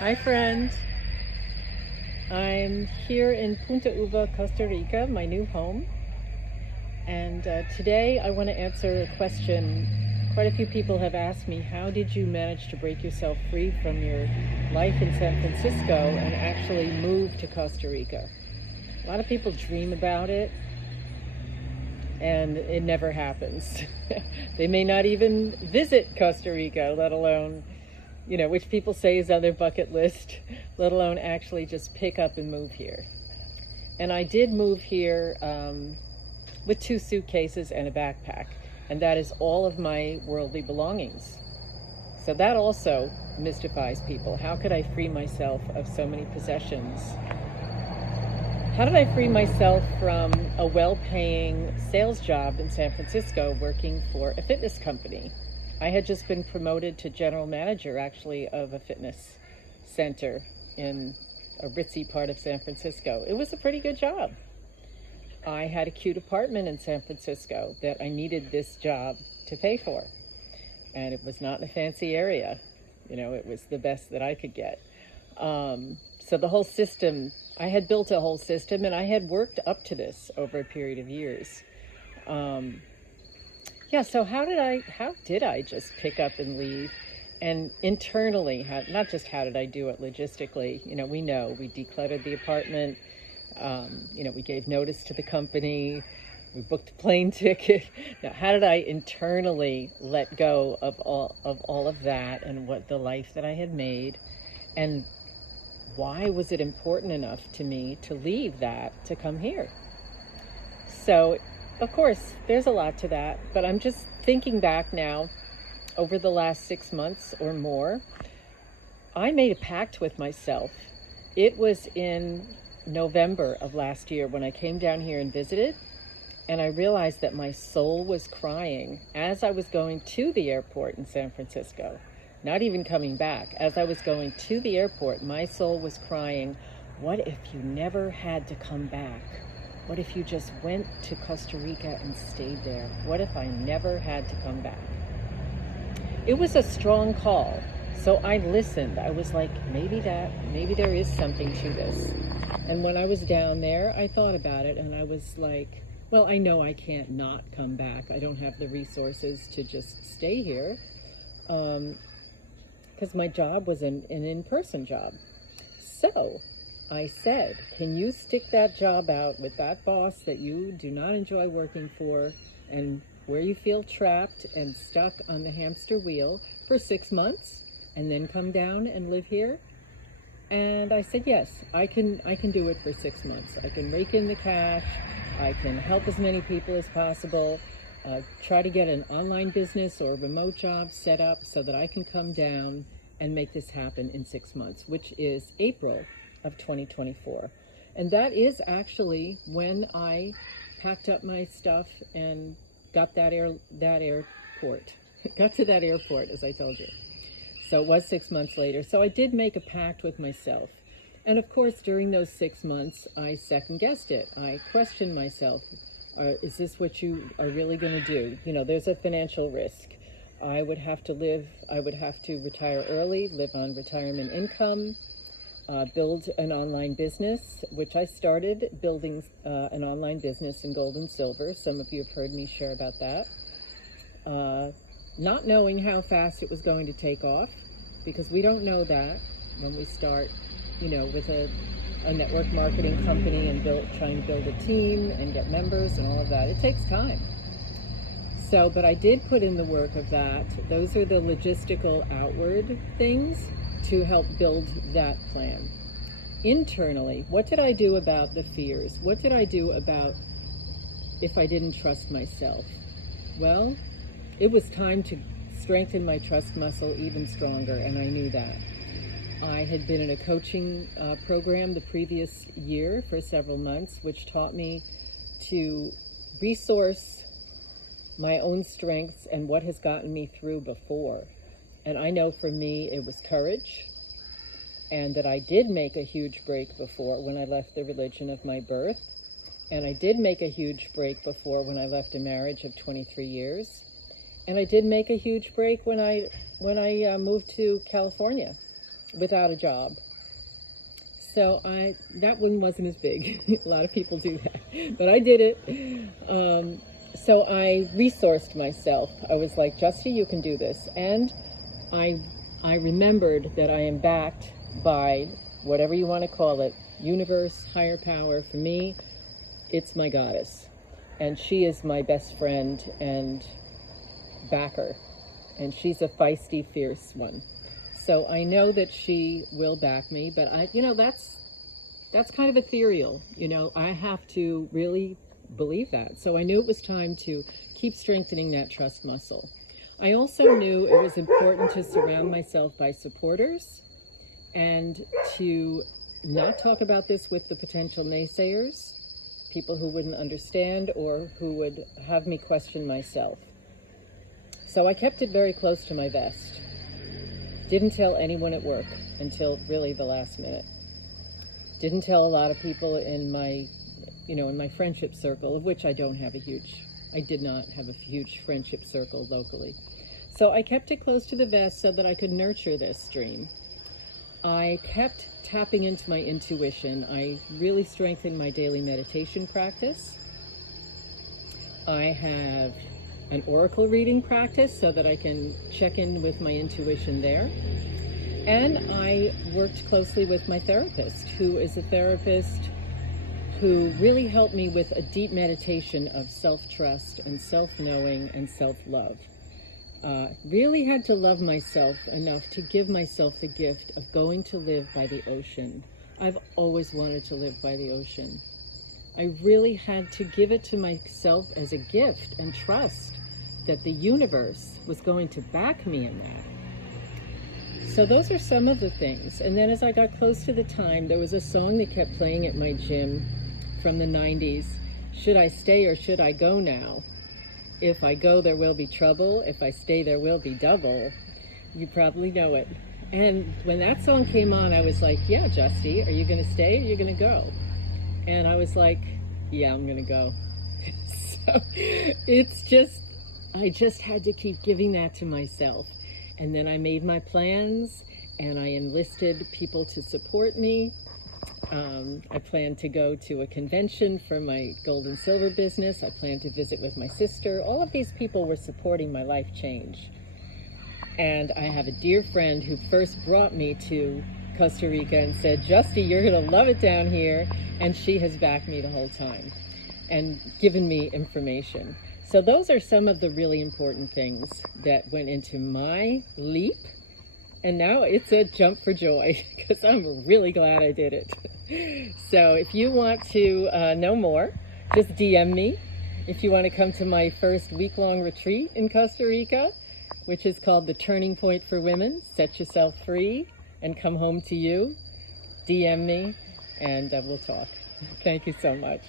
Hi, friend. I'm here in Punta Uva, Costa Rica, my new home. And today I want to answer a question quite a few people have asked me. How did you manage to break yourself free from your life in San Francisco and actually move to Costa Rica? A lot of people dream about it, and it never happens. They may not even visit Costa Rica, let alone which people say is on their bucket list, let alone actually just pick up and move here. And I did move here with 2 suitcases and a backpack, and that is all of my worldly belongings. So that also mystifies people. How could I free myself of so many possessions? How did I free myself from a well-paying sales job in San Francisco working for a fitness company? I had just been promoted to general manager, actually, of a fitness center in a ritzy part of San Francisco. It was a pretty good job. I had a cute apartment in San Francisco that I needed this job to pay for. And it was not in a fancy area. It was the best that I could get. So the whole system, I had built a whole system, and I had worked up to this over a period of years. So how did I just pick up and leave? And internally, not just how did I do it logistically, we decluttered the apartment, we gave notice to the company, we booked a plane ticket. Now, how did I internally let go of all of that and what the life that I had made? And why was it important enough to me to leave that to come here? So, of course, there's a lot to that, but I'm just thinking back now over the last 6 months or more. I made a pact with myself. It was in November of last year when I came down here and visited, and I realized that my soul was crying as I was going to the airport in San Francisco, not even coming back. As I was going to the airport, my soul was crying, what if you never had to come back? What if you just went to Costa Rica and stayed there? What if I never had to come back? It was a strong call. So I listened. I was like, maybe there is something to this. And when I was down there, I thought about it, and I was like, well, I know I can't not come back. I don't have the resources to just stay here, because my job was an in-person job. So I said, can you stick that job out with that boss that you do not enjoy working for, and where you feel trapped and stuck on the hamster wheel for 6 months, and then come down and live here? And I said, yes, I can do it for 6 months. I can rake in the cash. I can help as many people as possible. Try to get an online business or a remote job set up so that I can come down and make this happen in 6 months, which is April of 2024. And that is actually when I packed up my stuff and got that airport. Got to that airport, as I told you. So it was 6 months later. So I did make a pact with myself. And of course, during those 6 months, I second-guessed it. I questioned myself. Is this what you are really going to do? There's a financial risk. I would have to retire early, live on retirement income, build an online business, which I started building an online business in gold and silver. Some of you have heard me share about that. Not knowing how fast it was going to take off, because we don't know that when we start, with a network marketing company and trying to build a team and get members and all of that. It takes time. So, but I did put in the work of that. Those are the logistical outward things to help build that plan. Internally, what did I do about the fears? What did I do about if I didn't trust myself? Well, it was time to strengthen my trust muscle even stronger, and I knew that. I had been in a coaching program the previous year for several months, which taught me to resource my own strengths and what has gotten me through before. And I know for me it was courage, and that I did make a huge break before when I left the religion of my birth. And I did make a huge break before when I left a marriage of 23 years. And I did make a huge break when I moved to California without a job. So that one wasn't as big. A lot of people do that, but I did it. So I resourced myself. I was like, Justy, you can do this. And I remembered that I am backed by whatever you want to call it, universe, higher power. For me, it's my goddess. And she is my best friend and backer. And she's a feisty, fierce one. So I know that she will back me, but that's kind of ethereal. I have to really believe that. So I knew it was time to keep strengthening that trust muscle. I also knew it was important to surround myself by supporters and to not talk about this with the potential naysayers, people who wouldn't understand or who would have me question myself. So I kept it very close to my vest. Didn't tell anyone at work until really the last minute. Didn't tell a lot of people in my friendship circle, of which I did not have a huge friendship circle locally. So I kept it close to the vest so that I could nurture this dream. I kept tapping into my intuition. I really strengthened my daily meditation practice. I have an oracle reading practice so that I can check in with my intuition there. And I worked closely with my therapist, who is a therapist who really helped me with a deep meditation of self-trust and self-knowing and self-love. Really had to love myself enough to give myself the gift of going to live by the ocean. I've always wanted to live by the ocean. I really had to give it to myself as a gift and trust that the universe was going to back me in that. So those are some of the things. And then as I got close to the time, there was a song that kept playing at my gym from the 90s. Should I stay or should I go now? If I go, there will be trouble. If I stay, there will be double. You probably know it. And when that song came on, I was like, yeah, Justy, are you going to stay or are you going to go? And I was like, yeah, I'm going to go. So I just had to keep giving that to myself. And then I made my plans and I enlisted people to support me. I planned to go to a convention for my gold and silver business. I planned to visit with my sister. All of these people were supporting my life change. And I have a dear friend who first brought me to Costa Rica and said, Justy, you're going to love it down here. And she has backed me the whole time and given me information. So those are some of the really important things that went into my leap. And now it's a jump for joy because I'm really glad I did it. So if you want to know more, just DM me. If you want to come to my first week-long retreat in Costa Rica, which is called The Turning Point for Women, Set Yourself Free and Come Home to You, DM me and we'll talk. Thank you so much.